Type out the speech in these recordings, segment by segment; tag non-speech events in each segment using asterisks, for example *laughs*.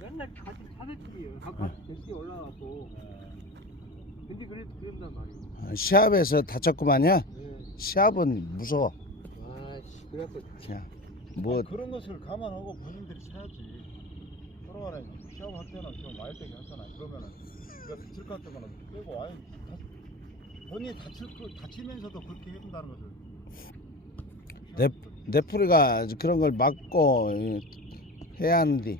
맨날 같이 사대끼리요. 각각 대끼 올라가고. 근데 그래 그런단 말이에요. 아, 시합에서 다쳤구만요. 예. 시합은 무서워. 아씨 그래갖고 그냥 뭐 아, 그런 것을 감안하고 본인들이 사야지. 서로 간에 시합할 때는 좀 와일드하게 하잖아. 그러면은 우리가 다칠 것 같으면 빼고 와야 다, 본인이 다칠 거, 다치면서도 그렇게 해준다는 것을. 네. 레프리가 그런 걸 막고 이, 해야 하는데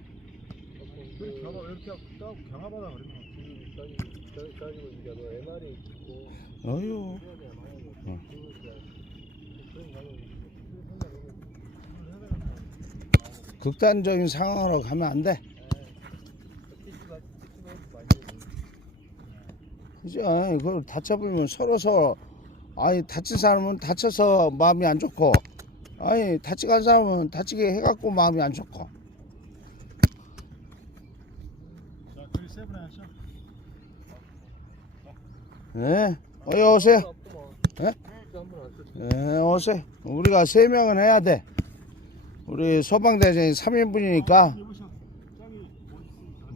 그 경화 이렇게 하고 따고 경화받아 그러면 가지고 이제 뭐 MR이 있고. 어휴 그런 극단적인 상황으로 가면 안 돼. 그죠? 그걸 다쳐보면 서로 서로 아니 다친 사람은 다쳐서 마음이 안 좋고 아니 다치게 한 사람은 다치게 해갖고 마음이 안 좋고 자, 거기 하셔. 예? 어여 오세요. 예? 예, 오세요. 우리가 세 명은 해야 돼. 우리 소방대장이 3인분이니까 입으셔.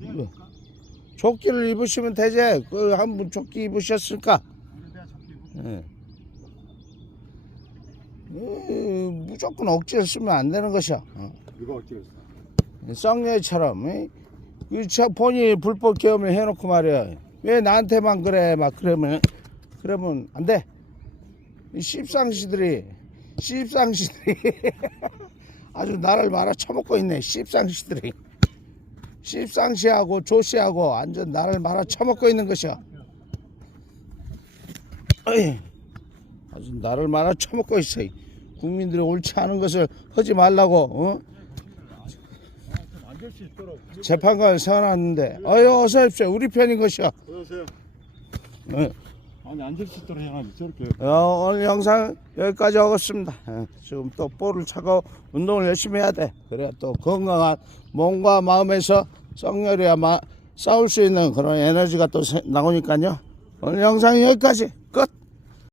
저기 뭐? 조끼를 입으시면 되지. 그 한 분 조끼 입으셨을까? 예. 어, 무조건 억지를 쓰면 안 되는 것이야. 어. 누가 이- 이저 본인이 불법 계엄을 해놓고 말이야. 왜 나한테만 그래? 막 그러면 그러면 안 돼. 이 씹상시들이 씹상시들이 *laughs* 아주 나를 말아 쳐먹고 있네. 씹상시들이 씹상시하고 조씨하고 완전 나를 말아 쳐먹고 있는 것이야. 아주 나를 말아 쳐먹고 있어. 이 국민들이 옳지 않은 것을 하지 말라고. 어? 좀 앉을 수 있도록. 재판관을 세워놨는데. 어여 어서 오십시오. 우리 편인 것이요 어서오세요. 어, 아니 앉을 수 있도록 해가지고 저렇게. 어, 오늘 영상 여기까지 하겠습니다. 어, 지금 또 볼을 차고 운동을 열심히 해야 돼. 그래야 또 건강한 몸과 마음에서 썩열이야 마, 싸울 수 있는 그런 에너지가 또 세- 나오니까요. 오늘 영상 여기까지